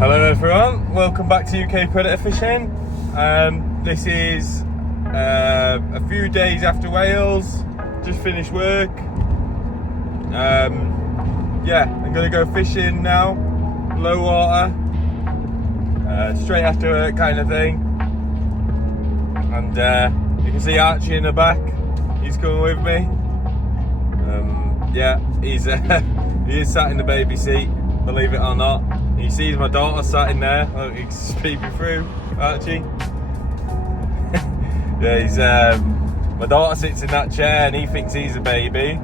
Hello everyone, welcome back to UK Predator Fishing. This is a few days after Wales, just finished work. Yeah, I'm going to go fishing now, low water, straight after work kind of thing. And you can see Archie in the back, he's coming with me. Yeah, he's he is sat in the baby seat, believe it or not. He sees my daughter sat in there. Look, he's peeping through, Archie. Yeah, he's my daughter sits in that chair and he thinks he's a baby.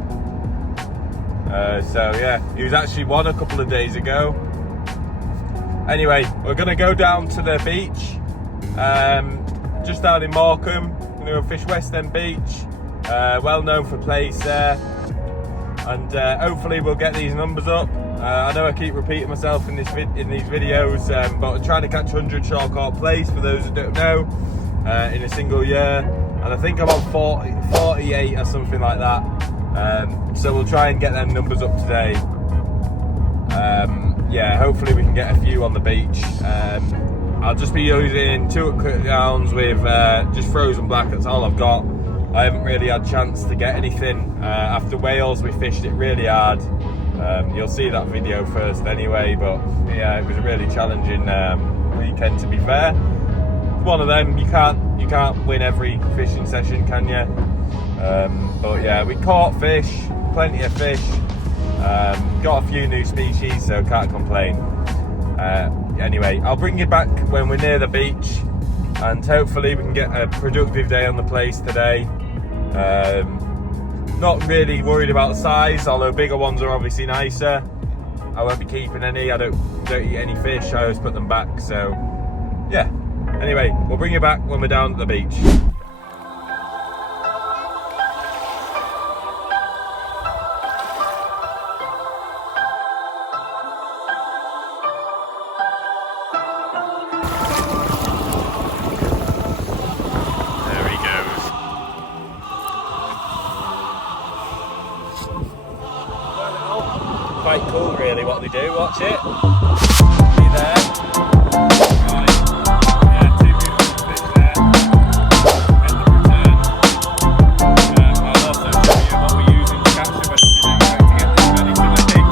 So yeah, he was actually one a couple of days ago. Anyway, we're gonna go down to the beach, just down in Morecambe. We're gonna go fish West End Beach, well known for Plaice there. And hopefully we'll get these numbers up. I know I keep repeating myself in these videos, but I'm trying to catch 100 short Plaice, for those who don't know, in a single year. And I think I'm on 48 or something like that. So we'll try and get them numbers up today. Yeah, hopefully we can get a few on the beach. I'll just be using 2 hook with just frozen black, that's all I've got. I haven't really had a chance to get anything. After Wales we fished it really hard. You'll see that video first anyway, but yeah, it was a really challenging weekend, to be fair. It's one of them, you can't win every fishing session, can you? But yeah, we caught fish, plenty of fish, got a few new species, so can't complain. Anyway, I'll bring you back when we're near the beach, and hopefully we can get a productive day on the Plaice today. Not really worried about size, although bigger ones are obviously nicer. I won't be keeping any. I don't eat any fish, I always put them back. So yeah, anyway, we'll bring you back when we're down at the beach. Quite cool really what they do, watch it. See there? Right. Yeah, 2 beautiful fish there. Get the return. I'll also show you what we're using to catch them, but I didn't expect to get this ready for the thing.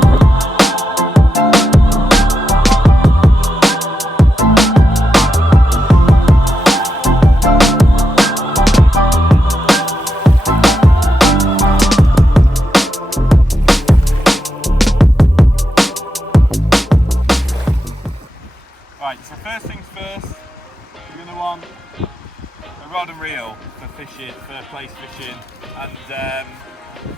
Right, so first things first, you're going to want a rod and reel for fishing, for Plaice fishing, and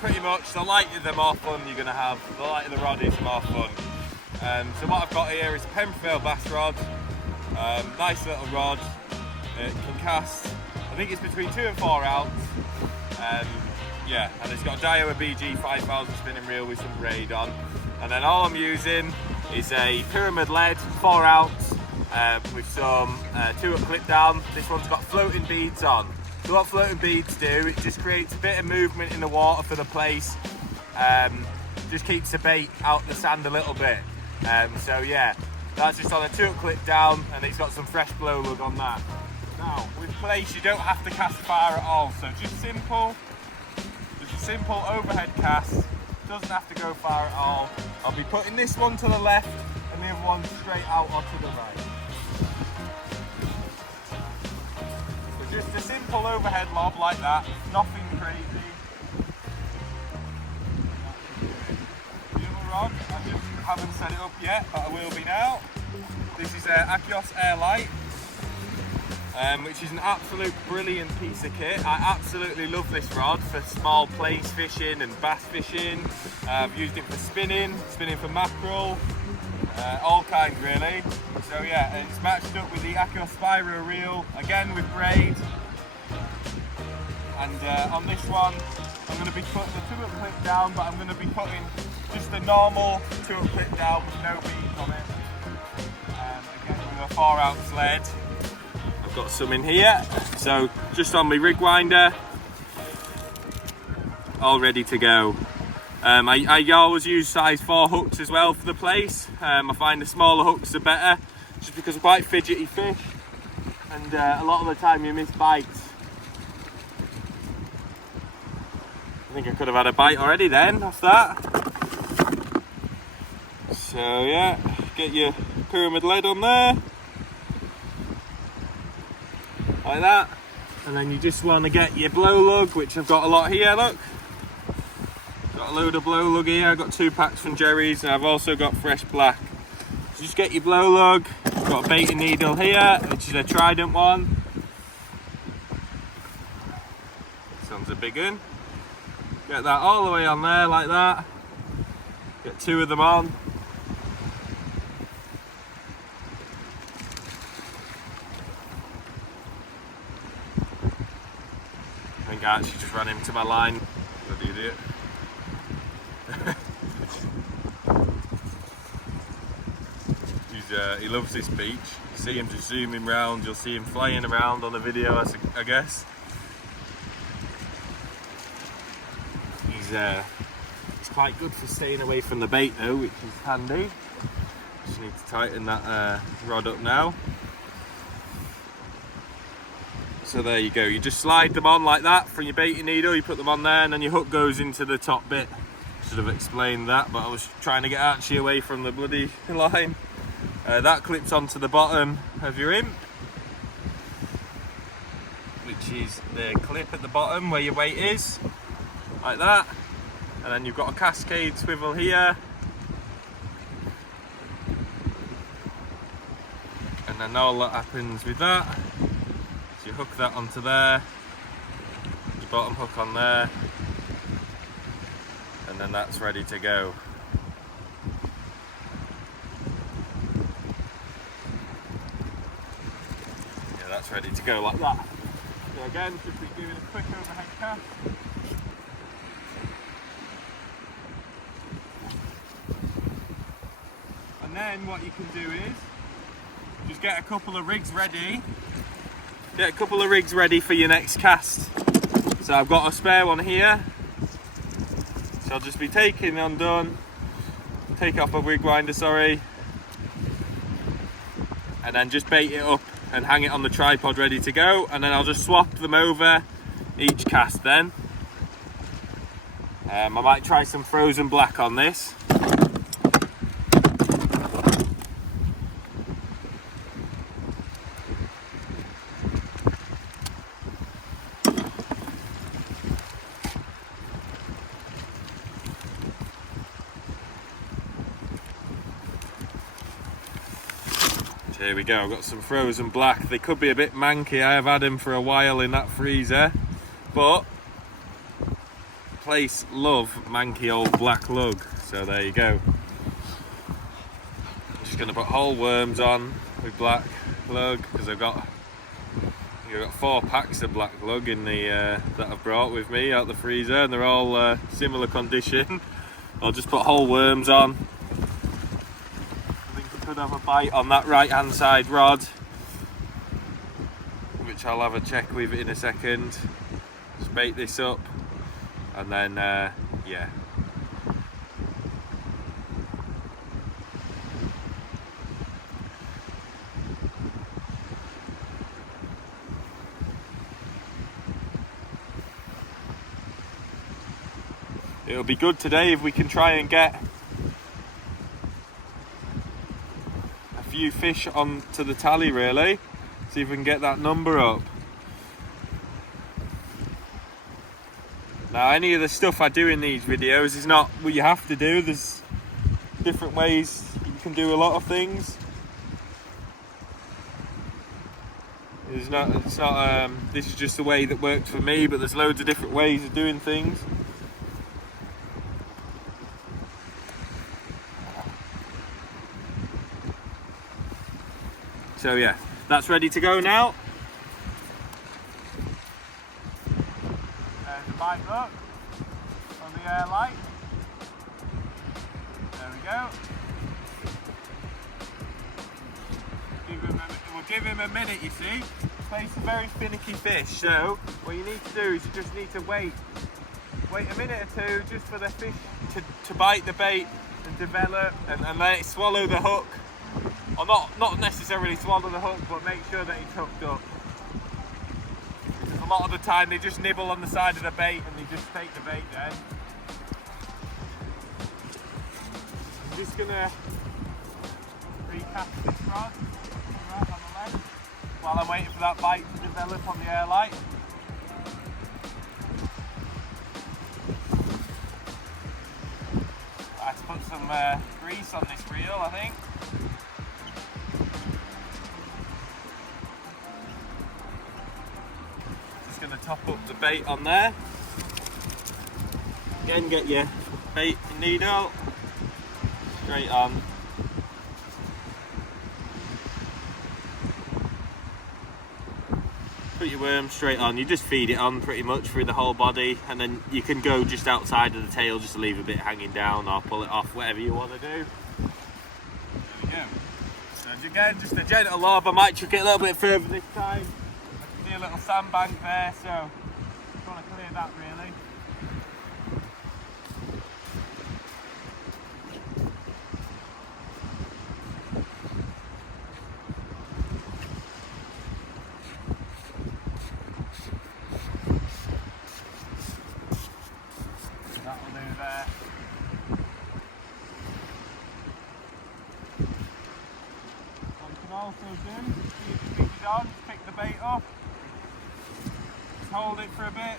pretty much the lighter the more fun you're going to have, the lighter the rod is, the more fun. So what I've got here is a Pembrokeshire bass rod, nice little rod, it can cast, I think it's between 2 and 4 ounce, yeah, and it's got a Daiwa BG 5000 spinning reel with some braid on, and then all I'm using is a pyramid lead 4 ounce with some 2 hook clip down. This one's got floating beads on. So what floating beads do, it just creates a bit of movement in the water for the Plaice. Just keeps the bait out the sand a little bit. So yeah, that's just on a 2 hook clip down, and it's got some fresh blow lug on that. Now with Plaice you don't have to cast far at all, so just a simple overhead cast. Doesn't have to go far at all. I'll be putting this one to the left and the other one straight out onto the right. So just a simple overhead lob like that, nothing crazy. The other rod, I just haven't set it up yet, but I will be now. This is Achios Air Light, which is an absolute brilliant piece of kit. I absolutely love this rod for small Plaice fishing and bass fishing. I've used it for spinning for mackerel, all kinds really. So yeah, and it's matched up with the Achios Spyro reel, again with braid. And on this one, I'm going to be putting the 2 hook clip down, but I'm going to be putting just the normal 2 hook clip down with no beads on it. Again with a 4 ounce lead. Got some in here, so just on my rig winder, all ready to go. I always use size 4 hooks as well for the Plaice. I find the smaller hooks are better, just because they're quite fidgety fish, and a lot of the time you miss bites. I think I could have had a bite already then, off that. So yeah, get your pyramid lead on there, like that. And then you just want to get your blow lug, which I've got a lot here, look. Got a load of blow lug here, I've got 2 packs from Jerry's, and I've also got fresh black. So just get your blow lug, I've got a baiting needle here, which is a Trident one. This one's a big one. Get that all the way on there, like that. Get 2 of them on. I think I actually just ran into my line. Bloody idiot. He loves this beach. You see him just zooming round, you'll see him flying around on the video, I guess. He's quite good for staying away from the bait though, which is handy. Just need to tighten that rod up now. So there you go, you just slide them on like that from your baiting needle, you put them on there, and then your hook goes into the top bit. Should have explained that, but I was trying to get Archie away from the bloody line. That clips onto the bottom of your imp, which is the clip at the bottom where your weight is, like that. And then you've got a cascade swivel here, and then all that happens with that. So you hook that onto there, your bottom hook on there, and then that's ready to go. Yeah, that's ready to go like that. So again, just be doing a quick overhead cast. And then what you can do is just get a couple of rigs ready. Get a couple of rigs ready for your next cast. So I've got a spare one here. So I'll just be taking undone, take off a rig winder, sorry, and then just bait it up and hang it on the tripod ready to go, and then I'll just swap them over each cast then. I might try some frozen black on this. Here we go, I've got some frozen black. They could be a bit manky, I have had them for a while in that freezer, but Plaice love manky old black lug, so there you go. I'm just going to put whole worms on with black lug, because I've got 4 packs of black lug in the that I've brought with me out the freezer, and they're all similar condition. I'll just put whole worms on. Could have a bite on that right hand side rod, which I'll have a check with in a second. Just bait this up, and then yeah. It'll be good today if we can try and get few fish onto the tally, really. See if we can get that number up. Now, any of the stuff I do in these videos is not what you have to do. There's different ways you can do a lot of things. It's not this is just the way that works for me, but there's loads of different ways of doing things. So yeah, that's ready to go now. There's the bite hook on the air light. There we go. We'll give him a minute, you see. Plaice a very finicky fish, so what you need to do is you just need to wait a minute or two just for the fish to bite the bait and develop and let it swallow the hook. Or not necessarily swallow the hook, but make sure that it's hooked up. Because a lot of the time they just nibble on the side of the bait and they just take the bait then. I'm just gonna recast this rod right on the leg while I'm waiting for that bite to develop on the air light. Let's put some grease on this reel, I think. Just going to top up the bait on there. Again, get your bait needle straight on. Put your worm straight on. You just feed it on pretty much through the whole body, and then you can go just outside of the tail just to leave a bit hanging down or pull it off, whatever you want to do. There we go. So again, just a gentle lob. I might chuck it a little bit further this time. I can see a little sandbank there, so just want to clear that really. That'll do there. What you can also do, see if the fish is on, just pick the bait up, just hold it for a bit.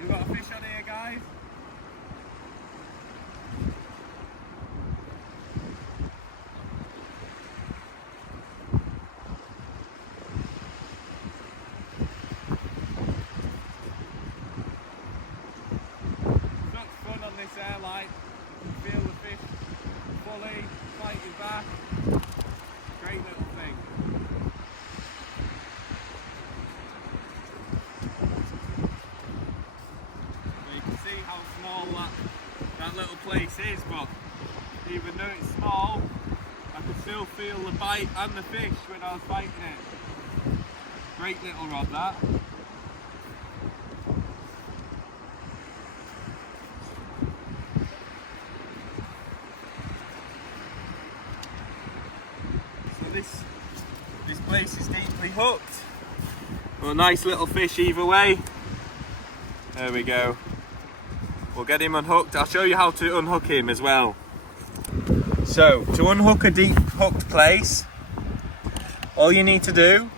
You got a fish on here, guys? Such fun on this air light. You can feel the fish fully fighting back. Great little thing. How small that little place is, but even though it's small, I could still feel the bite and the fish when I was biting it. Great little rod that. So this place is deeply hooked. Well, nice little fish either way. There we go. We'll get him unhooked. I'll show you how to unhook him as well. So, to unhook a deep hooked plaice, all you need to do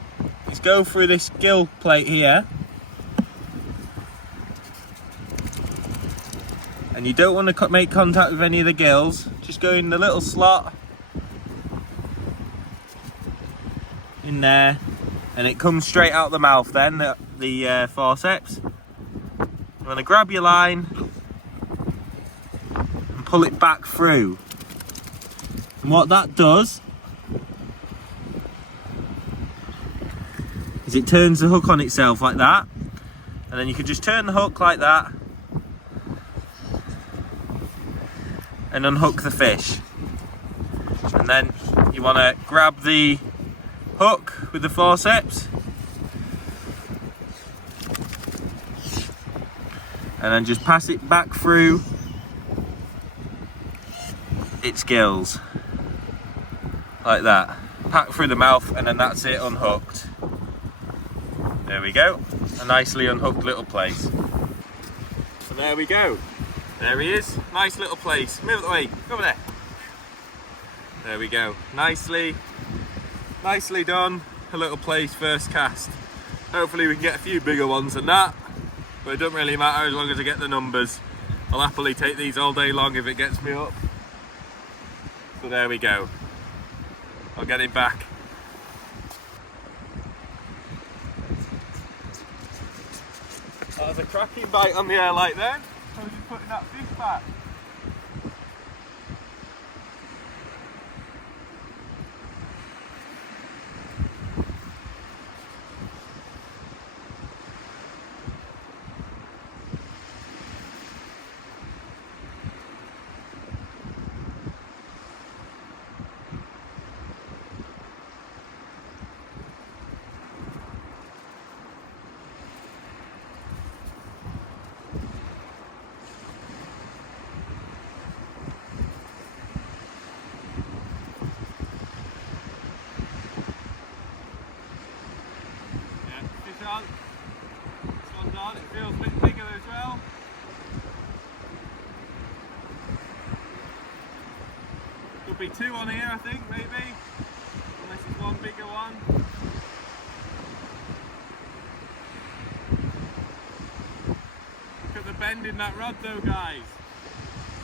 is go through this gill plate here. And you don't want to make contact with any of the gills. Just go in the little slot in there, and it comes straight out the mouth then, the forceps. You want to grab your line, pull it back through, and what that does is it turns the hook on itself like that, and then you can just turn the hook like that and unhook the fish. And then you want to grab the hook with the forceps and then just pass it back through its gills like that, pack through the mouth, and then that's it, unhooked. There we go, a nicely unhooked little plaice. So there we go, there he is, nice little plaice. Move it away, go over there. There we go, nicely done, a little plaice first cast. Hopefully we can get a few bigger ones than that, but it doesn't really matter as long as I get the numbers. I'll happily take these all day long if it gets me up. So there we go. I'll get him back. That was a cracking bite on the air light then. I was just putting that fish back. on. This one's on. It feels a bit bigger as well. Could be two on here, I think, maybe. Unless it's one bigger one. Look at the bend in that rod though, guys.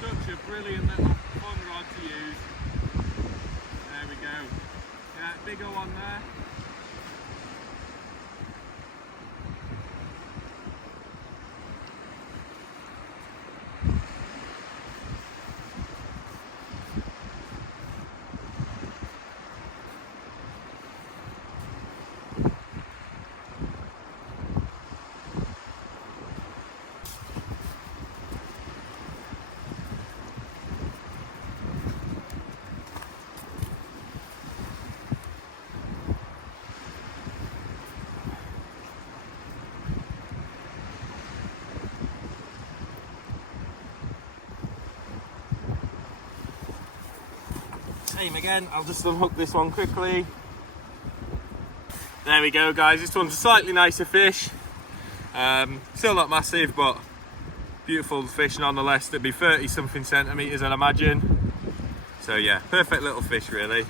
Such a brilliant little fun rod to use. There we go. Yeah, bigger one there. Same again, I'll just unhook this one quickly. There we go, guys, this one's a slightly nicer fish. Still not massive, but beautiful fish nonetheless. There'd be 30 something centimetres, I'd imagine. So yeah, perfect little fish really.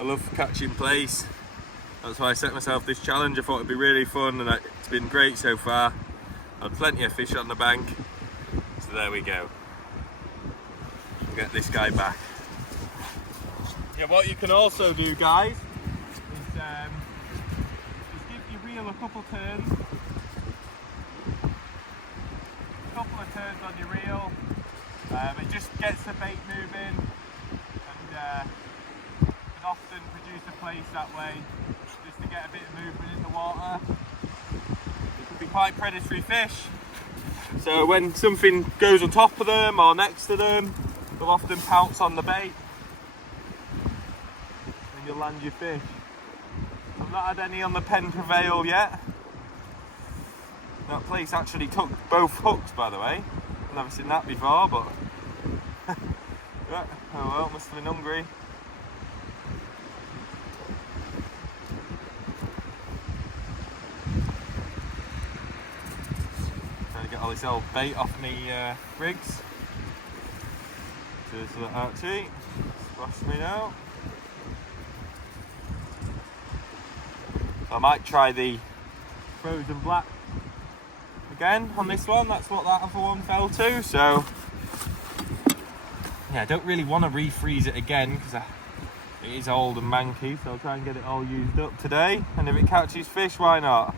I love catching plaice. That's why I set myself this challenge. I thought it'd be really fun and it's been great so far. I've had plenty of fish on the bank. So there we go. We'll get this guy back. Yeah, what you can also do, guys, is just give your reel a couple turns. A couple of turns on your reel. It just gets the bait moving and can often produce a plaice that way, just to get a bit of movement in the water. It can be quite predatory fish. So when something goes on top of them or next to them, they'll often pounce on the bait. You'll land your fish. I've not had any on the Pen Prevail yet. That plaice actually took both hooks, by the way. I've never seen that before, but yeah, oh well, must have been hungry. Trying to get all this old bait off me rigs. Cheers to that Archie. Splash me now. I might try the frozen black again on this one. That's what that other one fell to. So yeah, I don't really want to refreeze it again because it is old and manky. So I'll try and get it all used up today. And if it catches fish, why not?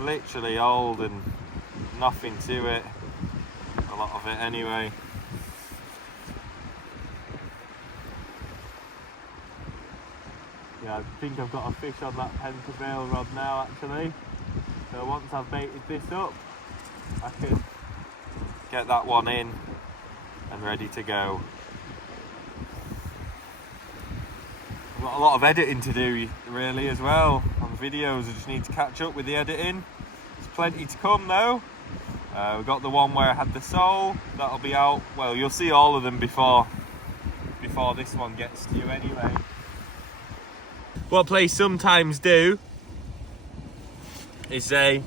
Literally old and nothing to it. A lot of it anyway. Yeah, I think I've got a fish on that Pen Prevail rod now actually. So once I've baited this up, I can get that one in and ready to go. I've got a lot of editing to do really as well on videos. I just need to catch up with the editing. There's plenty to come though. We've got the one where I had the sole, that'll be out. Well, you'll see all of them before this one gets to you anyway. What plaice sometimes do is they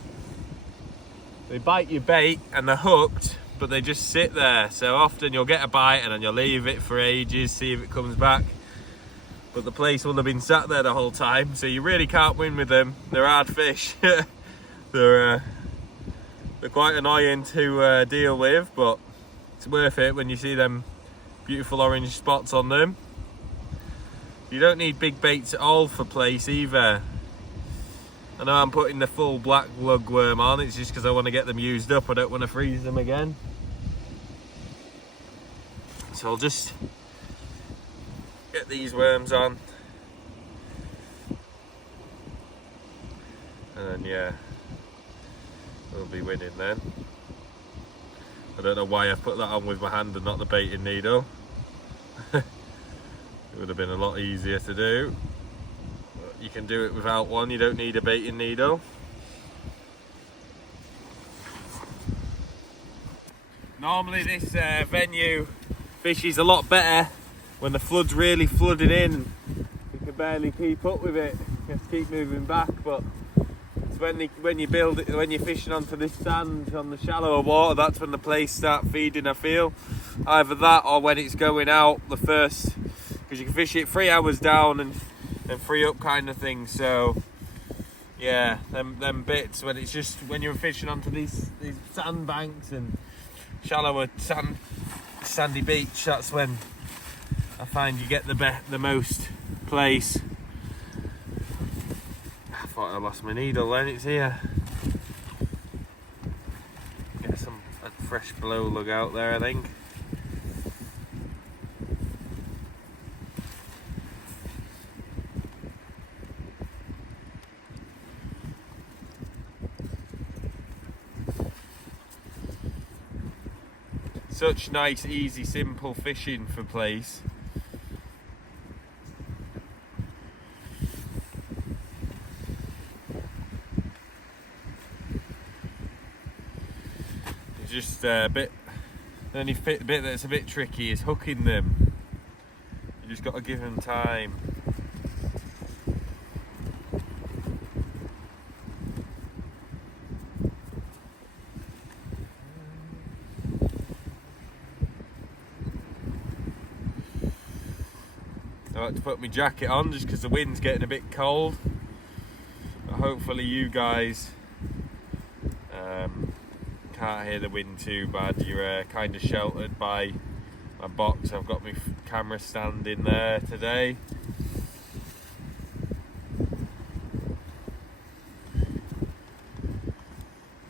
bite your bait and they're hooked, but they just sit there. So often you'll get a bite and then you'll leave it for ages, see if it comes back. But the plaice will have been sat there the whole time, so you really can't win with them. They're hard fish. They're quite annoying to deal with, but it's worth it when you see them beautiful orange spots on them. You don't need big baits at all for plaice either. I know I'm putting the full black lugworm on, it's just because I want to get them used up. I don't want to freeze them again. So I'll just get these worms on. And then yeah, we'll be winning then. I don't know why I put that on with my hand and not the baiting needle. It would have been a lot easier to do. But you can do it without one, you don't need a baiting needle. Normally this venue fishes a lot better when the flood's really flooding in, you can barely keep up with it. You have to keep moving back, but it's when you're fishing onto this sand on the shallower water, that's when the plaice start feeding, I feel. Either that or when it's going out the first, because you can fish it 3 hours down and 3 up kind of thing. So yeah, them bits when it's just when you're fishing onto these sandbanks and shallower sandy beach, that's when I find you get the most plaice. I thought I lost my needle then, it's here. Get a fresh blow lug out there, I think. Such nice, easy, simple fishing for plaice. It's just a bit. The only bit that's a bit tricky is hooking them. You just got to give them time. I like to put my jacket on just because the wind's getting a bit cold, but hopefully you guys can't hear the wind too bad. You're kind of sheltered by my box. I've got my camera stand in there today.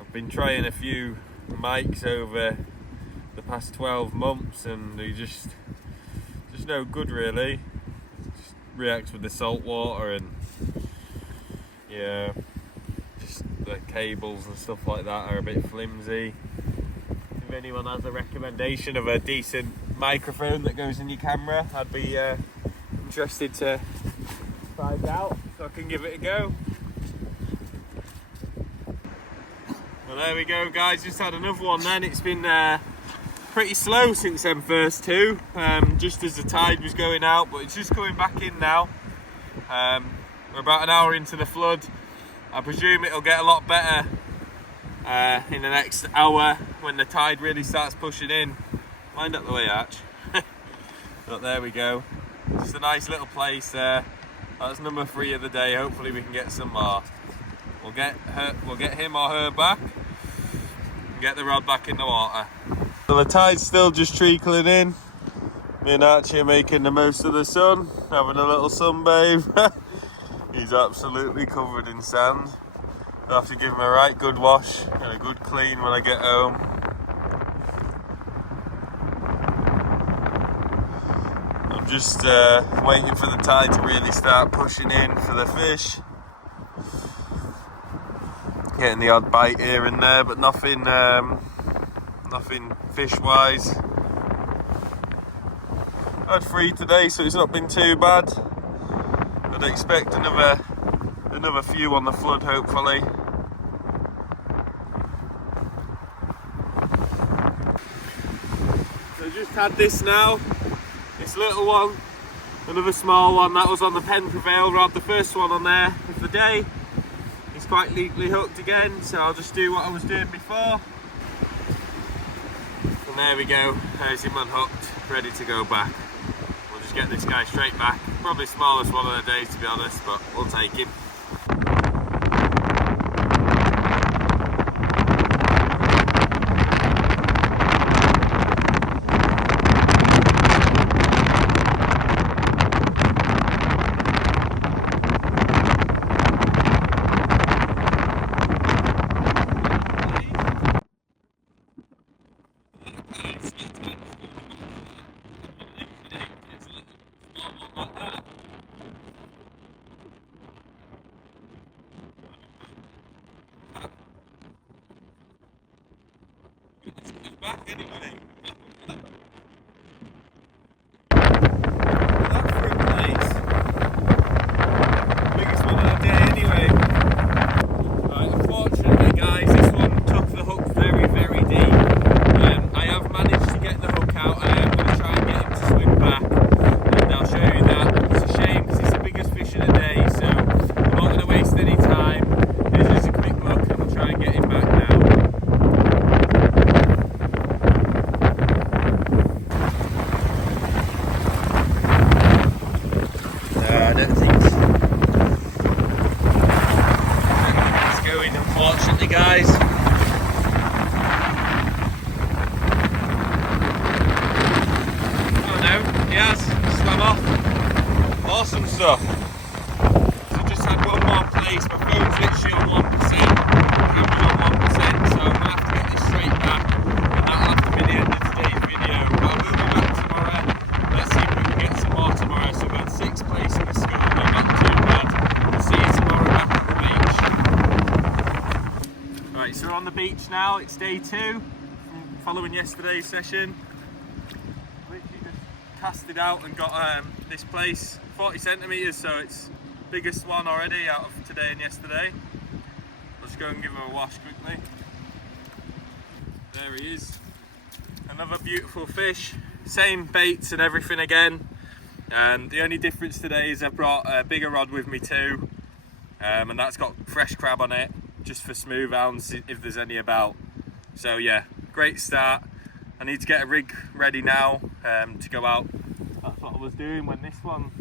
I've been trying a few mics over the past 12 months and they just no good really. Reacts with the salt water and yeah, just the cables and stuff like that are a bit flimsy. If anyone has a recommendation of a decent microphone that goes in your camera, I'd be interested to try it out so I can give it a go. Well, there we go guys, just had another one then. It's been pretty slow since them first two, just as the tide was going out, but it's just coming back in now. We're about an hour into the flood. I presume it'll get a lot better in the next hour when the tide really starts pushing in. Wind up the way, Arch. But there we go. Just a nice little plaice there. That's number 3 of the day. Hopefully we can get some more. We'll get him or her back and get the rod back in the water. So the tide's still just trickling in. Me and Archie are making the most of the sun, having a little sunbathe. He's absolutely covered in sand. I'll have to give him a right good wash and a good clean when I get home. I'm just waiting for the tide to really start pushing in for the fish. Getting the odd bite here and there, but nothing fish-wise. I had 3 today, so it's not been too bad. I'd expect another few on the flood, hopefully. So just had this now, this little one, another small one. That was on the Pen Prevail rod, the first one on there of the day. He's quite neatly hooked again, so I'll just do what I was doing before. And there we go, there's him unhooked, ready to go back. We'll just get this guy straight back. Probably smallest one of the day, to be honest, but we'll take him. Back anyway. That for a plaice. Biggest one of the day anyway. Right, unfortunately guys, this one took the hook very, very deep. I have managed to get the hook out. I am going to try and get him to swim back. don't think it's going, unfortunately, guys. Oh no, he has swam off. Awesome stuff. So just had one more place. My phone's literally on 1%, camera's on 1%, so I'm gonna have to get this straight back, and that'll have to be the end of today's video. But I will be back tomorrow. Let's see if we can get some more tomorrow. So we've had 6 place in the school, not too bad. We'll see you tomorrow back at the beach. Right, so we're on the beach now. It's day 2 following yesterday's session. Literally just cast it out and got this place 40 centimetres, so it's biggest one already out of today and yesterday. Let's go and give him a wash quickly. There he is. Another beautiful fish. Same baits and everything again. The only difference today is I've brought a bigger rod with me too. And that's got fresh crab on it, just for smoothhounds if there's any about. So yeah, great start. I need to get a rig ready now to go out. That's what I was doing when this one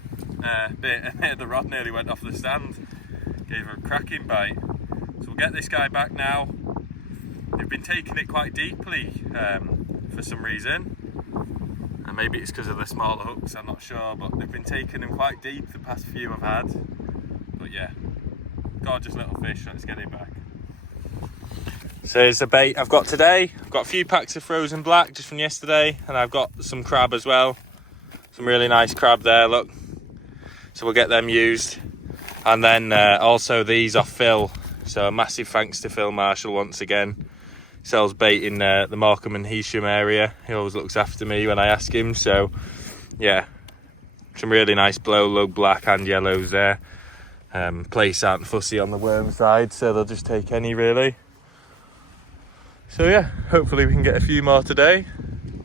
the rod nearly went off the stand. Gave her a cracking bite. So we'll get this guy back now. They've been taking it quite deeply for some reason. And maybe it's because of the smaller hooks, I'm not sure, but they've been taking them quite deep the past few I've had. But yeah, gorgeous little fish, let's get him back. So here's the bait I've got today. I've got a few packs of frozen black just from yesterday, and I've got some crab as well. Some really nice crab there, look. So we'll get them used. And then also these off Phil. So a massive thanks to Phil Marshall once again. Sells bait in the Markham and Heysham area. He always looks after me when I ask him. So yeah, some really nice blow lug black and yellows there. Plaice aren't fussy on the worm side, so they'll just take any really. So yeah, hopefully we can get a few more today.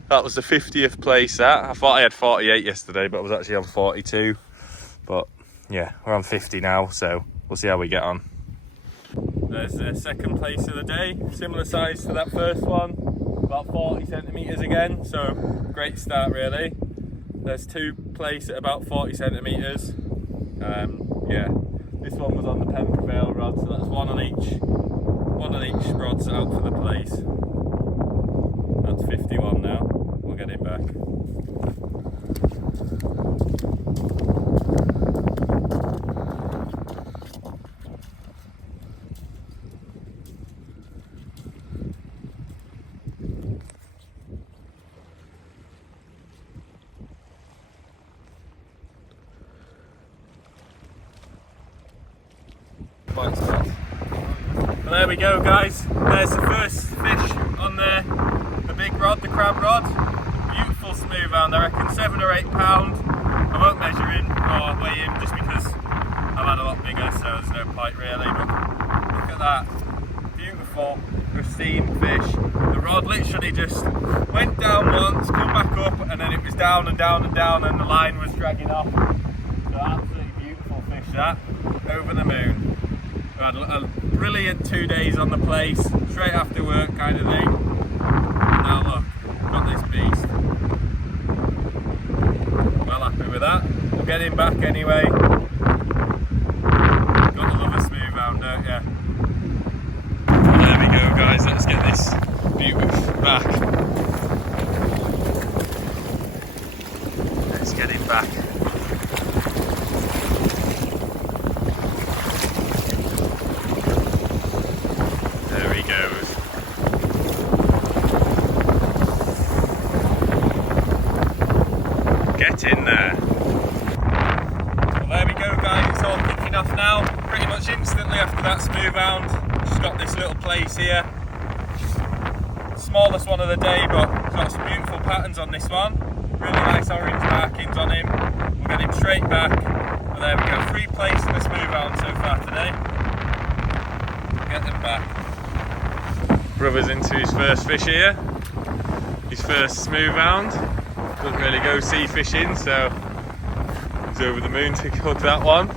That was the 50th place that. I thought I had 48 yesterday, but I was actually on 42. But yeah, we're on 50 now, so we'll see how we get on. There's the second place of the day, similar size to that first one, about 40 centimetres again, so great start really. There's 2 place at about 40 centimetres. Yeah, this one was on the Pen Prevail rod, so that's one on each rod's out for the place. That's 51 now. We'll get him back. Well, there we go, guys. There's the first fish on the big rod, the crab rod. Beautiful smoothhound, I reckon 7 or 8 pound. I won't measure him or weigh him just because I've had a lot bigger, so there's no point really. But look at that, beautiful, pristine fish. The rod literally just went down once, come back up, and then it was down and down and down, and the line was dragging off. So absolutely beautiful fish that, over the moon. We had a brilliant 2 days on the place, straight after work kind of thing. Now look, got this beast. Well happy with that. We'll get him back anyway. Gotta love a smoothhound, don't ya? There we go, guys, let's get this beauty back. Let's get him back. There he goes. Get in there. Well, there we go, guys. It's all kicking off now. Pretty much instantly after that smoothhound. Just got this little place here. Smallest one of the day, but got some beautiful patterns on this one. Really nice orange markings on him. We'll get him straight back. But there we go. 3 place in the smoothhound so far today. Get them back. Brother's into his first fish here. His first smoothhound. Doesn't really go sea fishing, so he's over the moon to hook that one.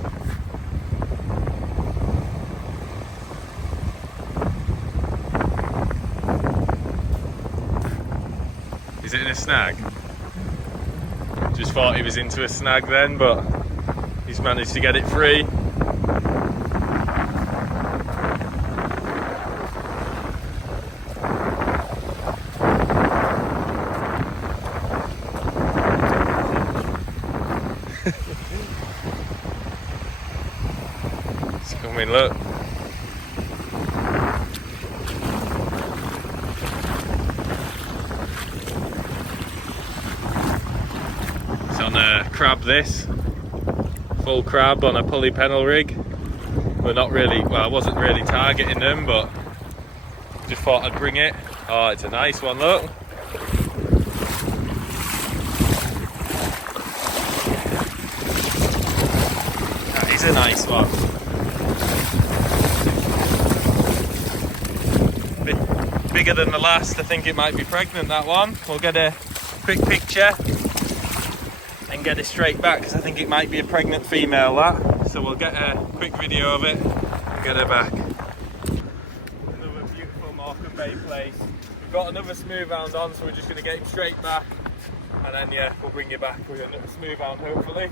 Is it in a snag? Just thought he was into a snag then, but He's managed to get it free. It's coming, look. It's on a crab, this. Full crab on a pulley pennel rig. We're not really, well, I wasn't really targeting them, but just thought I'd bring it. Oh, it's a nice one, look. That is a nice one. Bigger than the last. I think it might be pregnant, that one. We'll get a quick picture and get it straight back, because I think it might be a pregnant female, that. So we'll get a quick video of it and get her back. Another beautiful Morecambe Bay Plaice. We've got another smoothhound on, so we're just going to get him straight back, and then yeah, we'll bring you back with another smoothhound hopefully.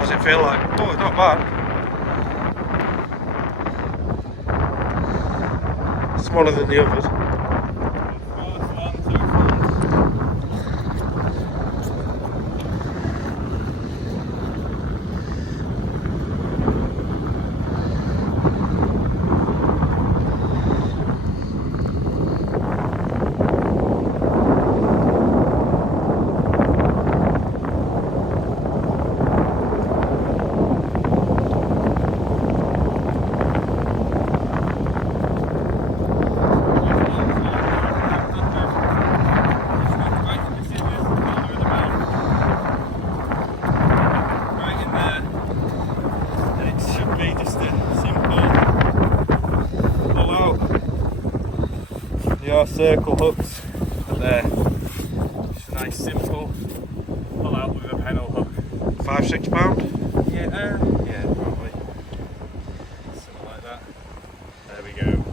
Does it feel like? Oh, it's not bad. Smaller than the others. Circle hooks are there. Just a nice simple pull out with a pennel hook. £5–6? Yeah, yeah, probably. Something like that. There we go.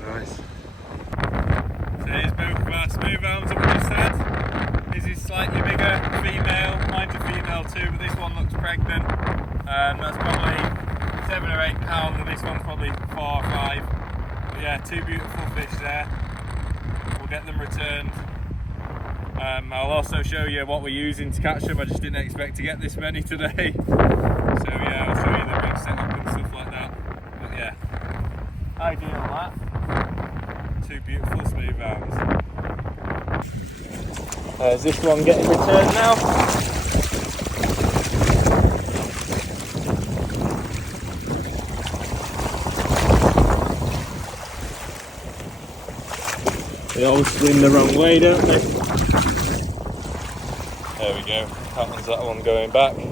Nice. So here's both of our smoothhounds that we just had. This is slightly bigger female, mine's a female too, but this one looks pregnant. That's probably 7 or 8 pounds, and this one's probably 4 or 5. But yeah, two beautiful fish there. We'll get them returned. I'll also show you what we're using to catch them. I just didn't expect to get this many today. So yeah, I'll show you the rig setup and stuff like that. But yeah, ideal that. Two beautiful smoothhounds. There's this one getting returned now. They always swim the wrong way, don't they? There we go. That one's that one going back. Get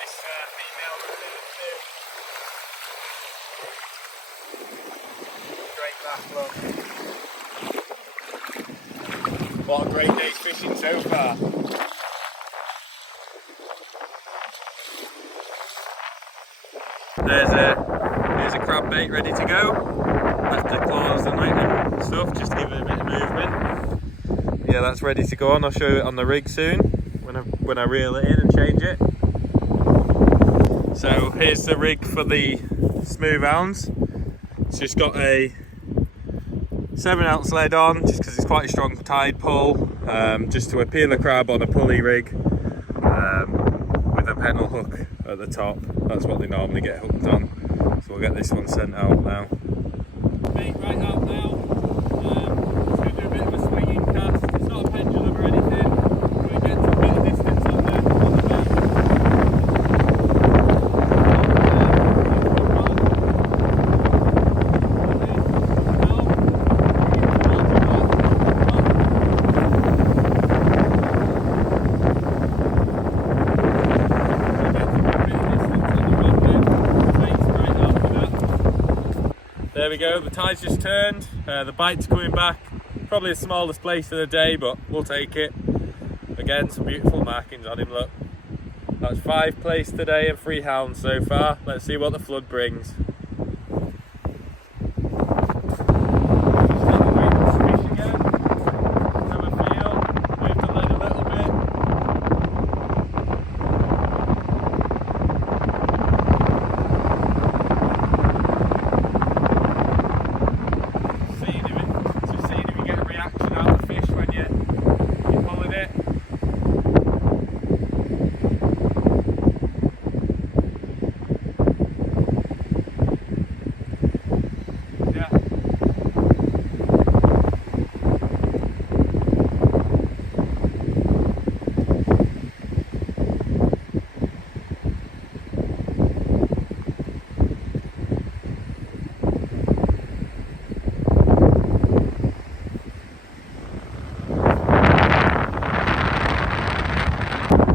this female returned too. Straight back, look. What a great day's fishing so far. There's a crab bait ready to go. Left the claws and stuff just to give it a bit of movement. Yeah, that's ready to go on. I'll show it on the rig soon when I reel it in and change it. So here's the rig for the smoothhounds. It's just got a 7-ounce lead on, just because it's quite a strong tide pull, just to appeal a crab on a pulley rig with a pennel hook at the top. That's what they normally get hooked on. So we'll get this one sent out now. bait right out now. Just going to do a bit of a swinging cast. It's not a pendulum or anything, but it gets a bit of distance on the bait. There we go, the tide's just turned, the bite's coming back. Probably the smallest place of the day, but we'll take it. Again, some beautiful markings on him, look. That's 5 plaice today and 3 hounds so far. Let's see what the flood brings.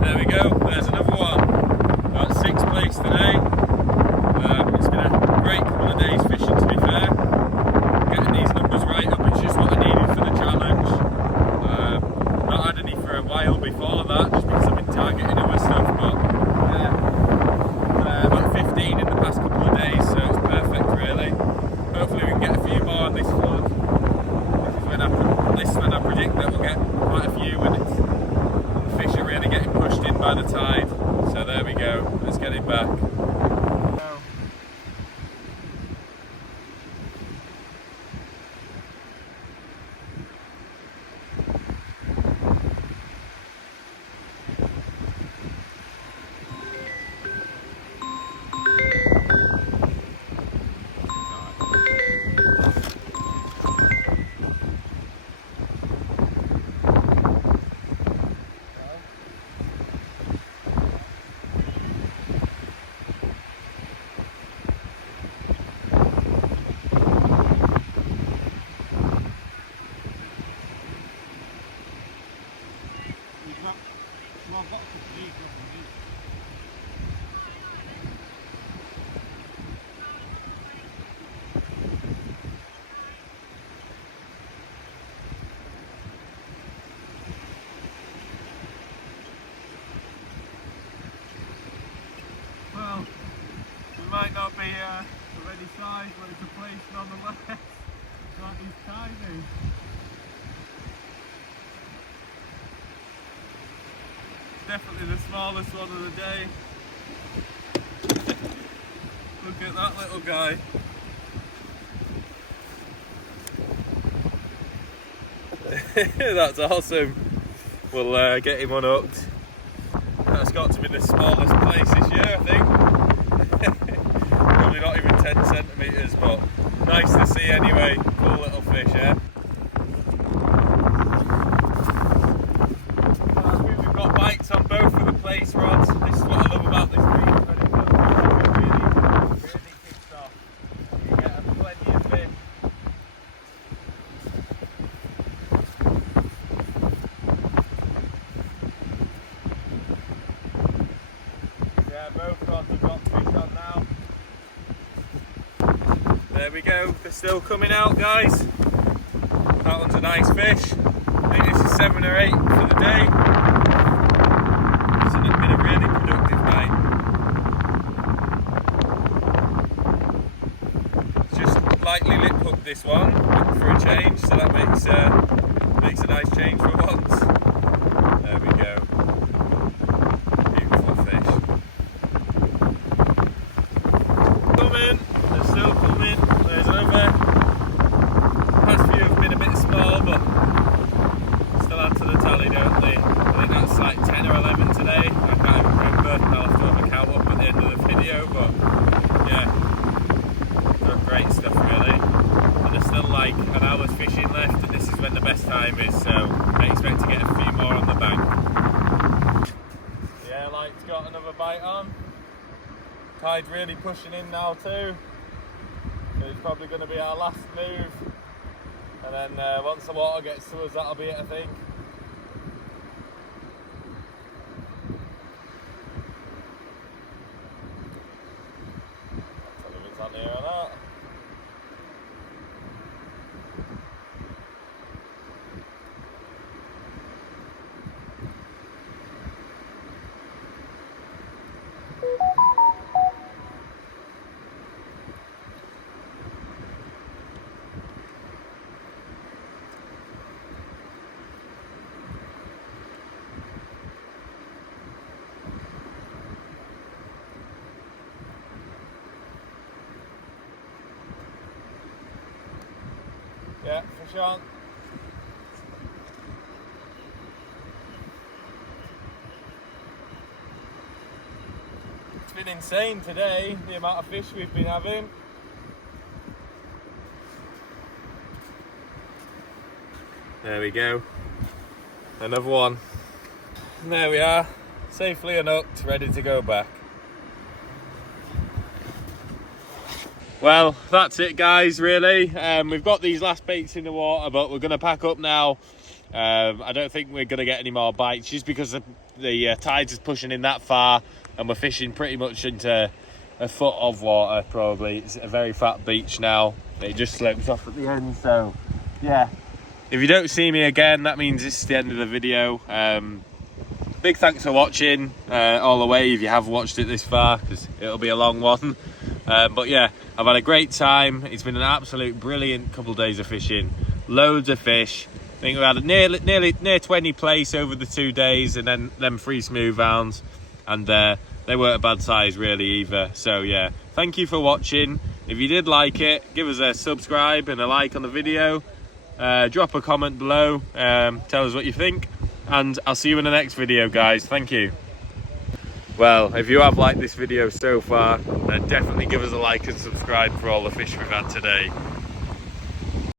There we go, there's another one. About 6 plaice today. It's been a great couple of days fishing, to be fair. Getting these numbers right up is just what I needed for the challenge. Not had any for a while before that, just because I've been targeting other stuff, but about 15 in the past couple of days, so it's perfect really. Hopefully we can get a few more on this flood. This is when I predict that we'll get quite a few when it's fish are really getting pushed in by the tide. So there we go, let's get it back. Well, it might not be a ready size, but it's a plaice nonetheless. Like he's tiny. Definitely the smallest one of the day. Look at that little guy. That's awesome. We'll get him unhooked. That's got to be the smallest plaice this year, I think. Probably not even 10 centimetres, but nice to see anyway. Cool little fish, yeah? We've got bites on both of the plaice rods. This is what I love about this breed. When it really kicks off. You get plenty of fish. Yeah, both rods have got fish on now. There we go, they're still coming out, guys. That one's a nice fish. I think this is 7 or 8 for the day. It's been a really productive night. It's just lightly lip hooked this one for a change, so that makes a nice change for once. There we go. Beautiful fish. Coming, they're still coming. There's another. Past few have been a bit small, but still add to the tally, don't they? I think that's like 10 or 11 today. I can't even remember. I'll have to have a count up at the end of the video, but yeah, great stuff really. And they're hours fishing left, and this is when the best time is, so I expect to get a few more on the bank. Yeah, light's got another bite on. Tide's really pushing in now too, so it's probably going to be our last move, and then once the water gets to us, that'll be it, I think. Tell if it's on here or not. Yeah, fish on. It's been insane today, the amount of fish we've been having. There we go. Another one. And there we are, safely unhooked, ready to go back. Well, that's it guys, really. We've got these last baits in the water, but we're going to pack up now. I don't think we're going to get any more bites, just because the tides is pushing in that far, and we're fishing pretty much into a foot of water, probably. It's a very fat beach now. It just slopes off at the end, so yeah. If you don't see me again, that means this is the end of the video. Big thanks for watching all the way, if you have watched it this far, because it'll be a long one. But yeah, I've had a great time. It's been an absolute brilliant couple of days of fishing. Loads of fish. I think we had near 20 plaice over the 2 days, and then them 3 smoothhounds, and they weren't a bad size really either. So yeah, thank you for watching. If you did like it, give us a subscribe and a like on the video. Drop a comment below, tell us what you think, and I'll see you in the next video guys. Thank you. Well, if you have liked this video so far, then definitely give us a like and subscribe for all the fish we've had today.